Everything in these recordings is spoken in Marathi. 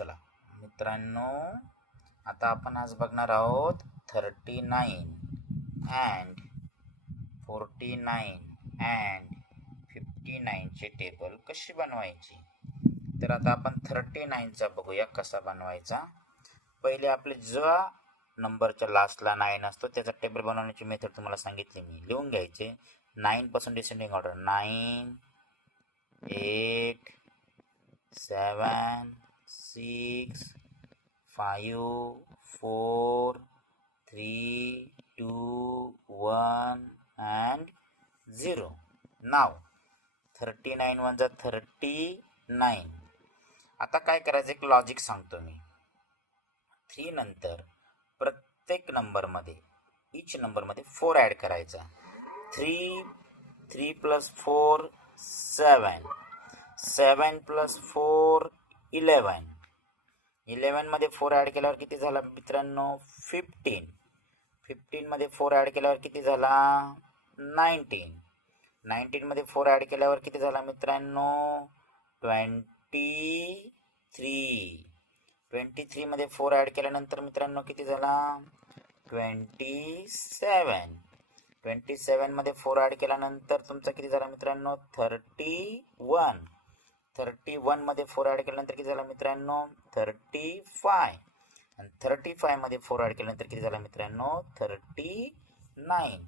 चला मित्रांनो, आता आपण आज बघणार आहोत 39 अँड 49 अँड 59 चे टेबल कशी बनवायची. तर आता आपण 39चा बघूया कसा बनवायचा. पहिले आपले जो नंबरच्या लास्टला 9 असतो त्याचा टेबल बनवण्याची मेथड तुम्हाला सांगितली मी. लिहून घ्यायचे 9 पासून डिसेंडिंग ऑर्डर 9 8 7 6 5 4 3 2 1 and 0. नाव 39 1 जा 39. आता काय करायचं, एक लॉजिक सांगतो मी. 3 नंतर प्रत्येक नंबरमध्ये इच नंबरमध्ये 4 ॲड करायचा. 3 प्लस 4 7 7 प्लस 4 11 11 मध्ये 4 ॲड केल्यावर किती झाला मित्रांनो 15 15 मध्ये 4 ॲड केल्यावर किती झाला 19 19 मध्ये 4 ॲड केल्यावर किती झाला मित्रांनो 23 23 मध्ये 4 ॲड केल्यानंतर मित्रांनो किती झाला 27 27 मध्ये 4 ॲड केल्यानंतर तुमचा किती झाला मित्रांनो 31 31 मध्ये 4 ॲड केल्यानंतर किती झाला मित्रांनो 35 आणि 35 मध्ये 4 ॲड केल्यानंतर किती झाला मित्रांनो 39.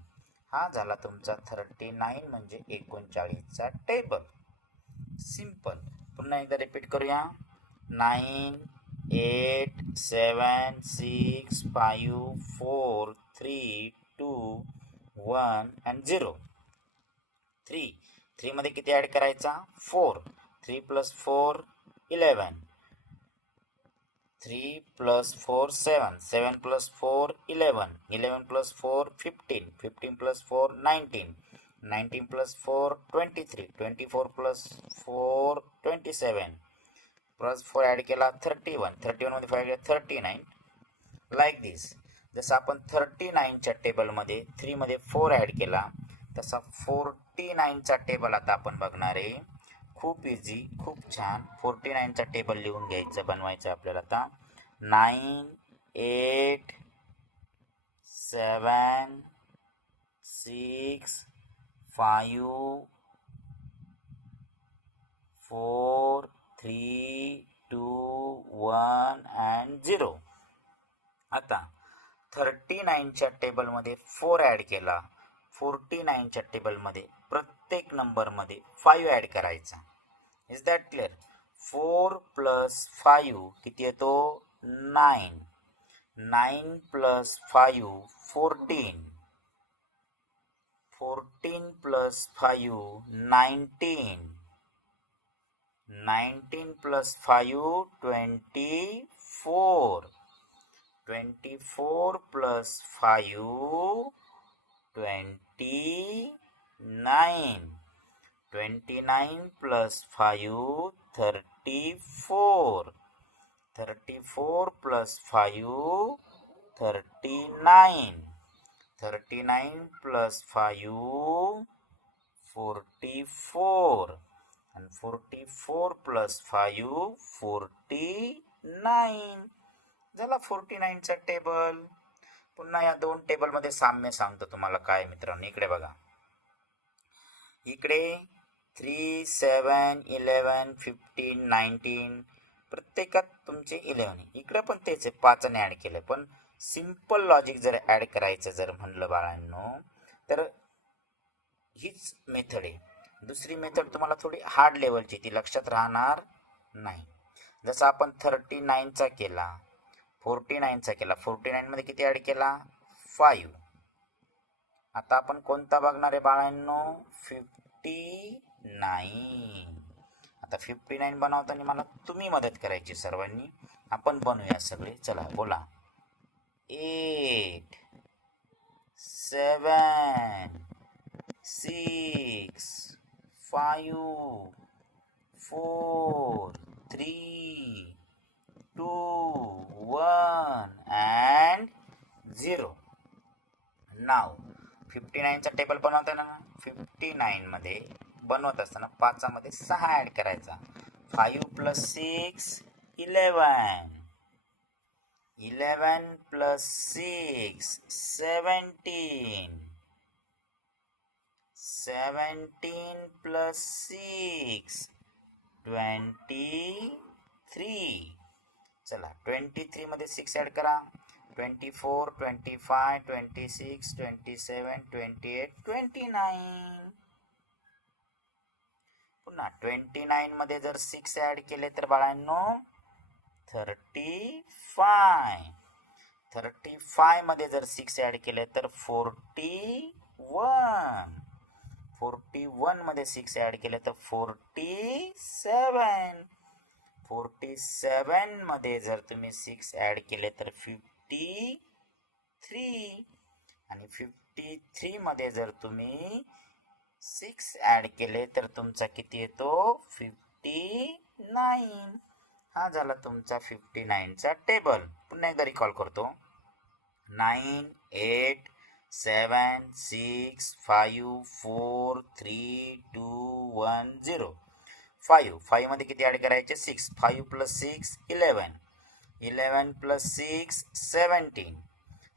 हा झाला तुमचा 39 म्हणजे 39चा टेबल. सिंपल. पुन्हा एकदा रिपीट करूया. 9 8 7 6 5 4 3 2 1 and 0. 3 मध्ये किती ॲड करायचा 4 3 plus 4 11 3 plus 4 7 7 plus 4 11 11 plus 4 15 15 plus 4 19 19 plus 4 23 24 plus 4 27 plus 4 add केला 31 31 मध्ये 4 ॲड 39. लाईक दिस. जसं आपण 39च्या टेबलमध्ये 3 मध्ये 4 ॲड केला तसा 49चा टेबल आता आपण बघणार आहे. खूप इझी, खूप छान. 49चा टेबल लिहून घ्यायचं, बनवायचं आपल्याला. आता 9 8 7 6 5 4 3 2 1 and 0. आता 39च्या टेबलमध्ये 4 ॲड केला. 49च्या टेबलमध्ये प्रत्येक नंबरमध्ये 5 ॲड करायचा. Is that clear. 4 प्लस 5 किती येतो 9 9 plus 5 14 14 plus 5 19 19 plus 5 24 24 plus 5 29 29 plus 5 34 34 plus 5 39 39 plus 5 44 and 44 plus 5 49. झाला 49चा टेबल. पुन्हा या दोन टेबलमध्ये साम्य सांगतो तुम्हाला काय मित्रांनो. इकडे बघा, इकडे 3 7 11 15 19 प्रत्येकात तुमचे 11. इकडे पण तेच आहे, 5 ने ॲड केलं. पण सिंपल लॉजिक जर ॲड करायचं जर म्हणलं बाळांनो तर हीच मेथड आहे. दुसरी मेथड तुम्हाला थोडी हार्ड लेवलची, ती लक्षात राहणार नाही. जसं आपण 39चा केला, 49चा केला. 49 मध्ये किती ॲड केला 5. आता आपण कोणता बघणार आहे बाळांनो 59. आता 59 बनवताना मला तुम्ही मदत करायची सर्वांनी. आपण बनवूया सगळे. चला बोला. 8 7 6 5 4 3 2 1 and 0. नाव 59चा टेबल बनवताना 59 मध्ये बनवत असताना 5 मध्ये 6 ॲड करायचा. 5 प्लस 6 11. 11 plus 6, 17. 17 plus 6, 23. चला 23 मध्ये 6 ऍड करा. 24, 25, 26, 27, 28, 29. पुन्हा 29 मध्ये जर 6 ऍड केले तर बाळांनो 35. 35 मध्ये जर 6 ऍड केले तर 41. 41 मध्ये 6 ऍड केले तर 47. 47 मध्ये जर तुम्ही 6 ऍड केले तर 53. आणि 53 मध्ये जर तुम्ही 6 ऍड केले तर तुमचा किती येतो 59. हा झाला तुमचा 59 चा टेबल. पुन्हा एकदा रिकॉल करतो. 9, 8, 7, 6, 5, 4, 3, 2, 1, 0. 5 मध्ये किती ऍड करायचे 6. 5 plus 6 11. 11 plus 6 17.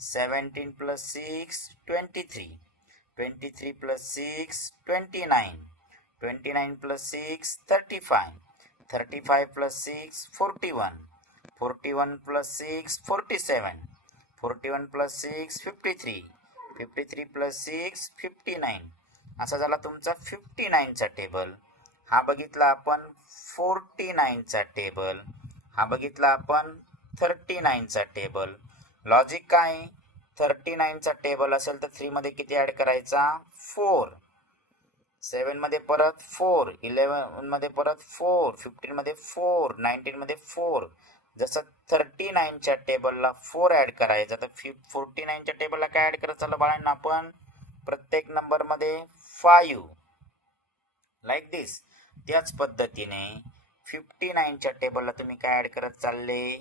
17 plus 6 23. 23 plus 6 29. 29 plus 6 35. 35 plus 6 41. 41 plus 6 47. 41 plus 6 53. 53 plus 6 59. असा झाला तुमचा 59 चा टेबल. हा बघितला आपण 49 चा टेबल. हा बघितला आपण 39 चा टेबल. लॉजिक काय 39 चा टेबल असेल तर 3 मध्ये किती ऍड करायचा 4. 7 मध्ये परत 4. 11 मध्ये परत 4. 15 मध्ये 4. 19 मध्ये 4. जसं 39 च्या टेबलला 4 ऍड करायचा तर 49 च्या टेबलला काय ऍड करत चाललो बाळांना आपण प्रत्येक नंबर मध्ये 5. लाईक दिस. त्याच पद्धतीने 59 च्या टेबलला तुम्ही काय ऍड करत चालले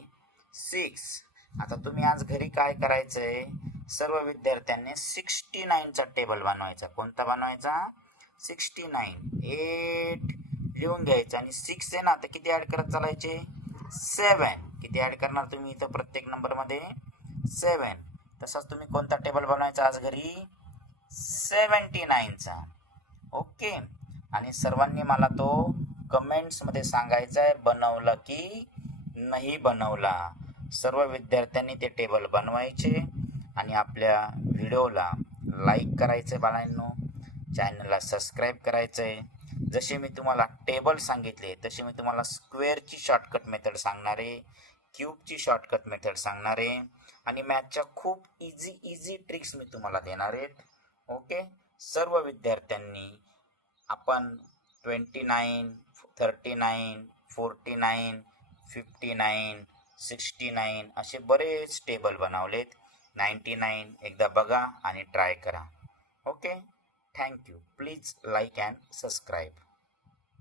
6. आता तुम्ही आज घरी काय करायचंय सर्व विद्यार्थ्यांनी 69 चा टेबल बनवायचा. कोणता बनवायचा 69. 8 लिहून घ्यायचं आणि 6 आहे ना तर किती ऍड करत चालायचे 7. किती ऍड करणार तुम्ही इथं प्रत्येक नंबर मध्ये 7. तसाच तुम्ही कोणता टेबल बनवायचा आज घरी 79 चा. ओके. आणि सर्वांनी मला तो कमेंट्स मध्ये सांगायचा आहे बनवला की नाही बनवला. सर्व विद्यार्थ्यांनी ते टेबल बनवायचे आणि आपल्या व्हिडिओला लाईक करायचे बाळांनो. चॅनलला सबस्क्राईब करायचंय. जसे मी तुम्हाला टेबल सांगितले तसे मी तुम्हाला स्क्वेअरची शॉर्टकट मेथड सांगणार आहे, क्यूबची शॉर्टकट मेथड सांगणार आहे आणि मॅथच्या खूप इझी ट्रिक्स मी तुम्हाला देणार आहेत. ओके. सर्व विद्यार्थ्यांनी आपण 29, 39, 49, 59, 69 असे बरेच टेबल बनवलेत. 99 एकदा बघा आणि ट्राय करा. Okay. Thank you. Please like and subscribe.